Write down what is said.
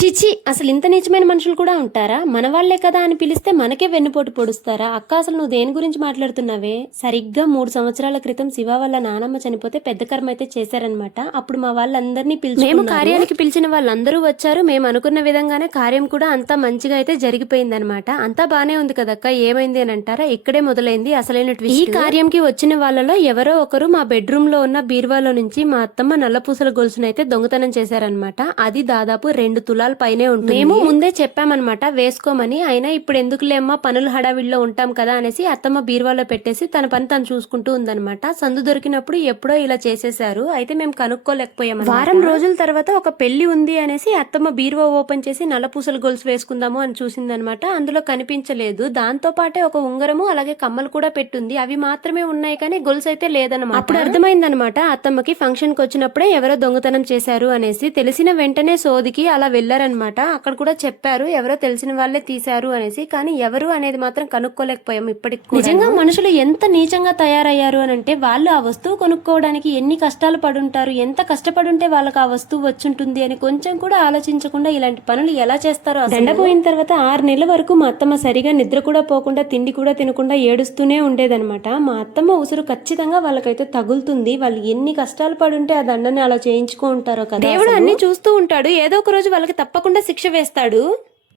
చిచి అసలు ఇంత నీచమైన మనుషులు కూడా ఉంటారా? మన వాళ్ళే కదా అని పిలిస్తే మనకే వెన్నుపోటు పొడుస్తారా? అక్క అసలు నువ్వు దేని గురించి మాట్లాడుతున్నావే? సరిగ్గా మూడు సంవత్సరాల క్రితం శివ వాళ్ళ నానమ్మ చనిపోతే పెద్ద కర్మ అయితే చేశారనమాట అప్పుడు మా వాళ్ళందరినీ పిలిచి మేము కార్యానికి పిలిచిన వాళ్ళందరూ వచ్చారు. మేము అనుకున్న విధంగానే కార్యం కూడా అంతా మంచిగా అయితే జరిగిపోయిందనమాట అంతా బానే ఉంది కదక్క ఏమైంది అని అంటారా? ఇక్కడే మొదలైంది అసలైన. ఈ కార్యంకి వచ్చిన వాళ్ళలో ఎవరో ఒకరు మా బెడ్రూమ్లో ఉన్న బీర్వాలో నుంచి మా అత్తమ్మ నల్లపూసల గొలుసునైతే దొంగతనం చేశారనమాట అది దాదాపు రెండు తులాల పైనే ఉంటుంది. మేము ముందే చెప్పామన్నమాట వేసుకోమని. అయినా ఇప్పుడు ఎందుకులేమ్మా పనులు హడావిడిలో ఉంటాం కదా అనేసి అత్తమ్మ బీర్వాలో పెట్టేసి తన పని తను చూసుకుంటూ ఉందన్నమాట. సందు దొరికినప్పుడు ఎప్పుడో ఇలా చేసేశారు. అయితే మేము కనుక్కోలేకపోయాం వారం రోజుల తర్వాత ఒక పెళ్ళి ఉంది అనేసి అత్తమ్మ బీరువా ఓపెన్ చేసి నల్లపూసల గొలుసు వేసుకుందాము అని చూసిందనమాట అందులో కనిపించలేదు. దాంతో పాటే ఒక ఉంగరము అలాగే కమ్మలు కూడా పెట్టుంది. అవి మాత్రమే ఉన్నాయి కానీ గొలుసు అయితే లేదన్నమాట. అప్పుడు అర్థమైందనమాట అత్తమ్మకి ఫంక్షన్కి వచ్చినప్పుడే ఎవరో దొంగతనం చేశారు అనేసి. తెలిసిన వెంటనే సోదికి అలా వెళ్ళారనమాట అక్కడ కూడా చెప్పారు ఎవరో తెలిసిన వాళ్ళే తీశారు అనేసి కానీ ఎవరు అనేది మాత్రం కనుక్కోలేకపోయాం ఇప్పటికి. నిజంగా మనుషులు ఎంత నీచంగా తయారయ్యారు అని అంటే వాళ్ళు ఆ వస్తువు కొనుక్కోవడానికి ఎన్ని కష్టాలు పడుంటారు ఎంత కష్టపడుంటే వాళ్ళకి ఆ వస్తువు వచ్చుంటుంది అని కొంచెం కూడా ఆలోచించకుండా ఇలాంటి పనులు ఎలా చేస్తారో. దండపోయిన తర్వాత ఆరు నెలల వరకు మా అత్తమ్మ సరిగా నిద్ర కూడా పోకుండా తిండి కూడా తినకుండా ఏడుస్తూనే ఉండేదన్నమాట. మా అత్తమ్మ ఉసురు ఖచ్చితంగా వాళ్ళకైతే తగులుతుంది. వాళ్ళు ఎన్ని కష్టాలు పడుంటే ఆ దండని అలా చేయించుకో ఉంటారో కదా దేవుడు అన్ని చూస్తూ ఉంటాడు. ఏదో ఒక రోజు వాళ్ళకి తప్పకుండా శిక్ష వేస్తాడు.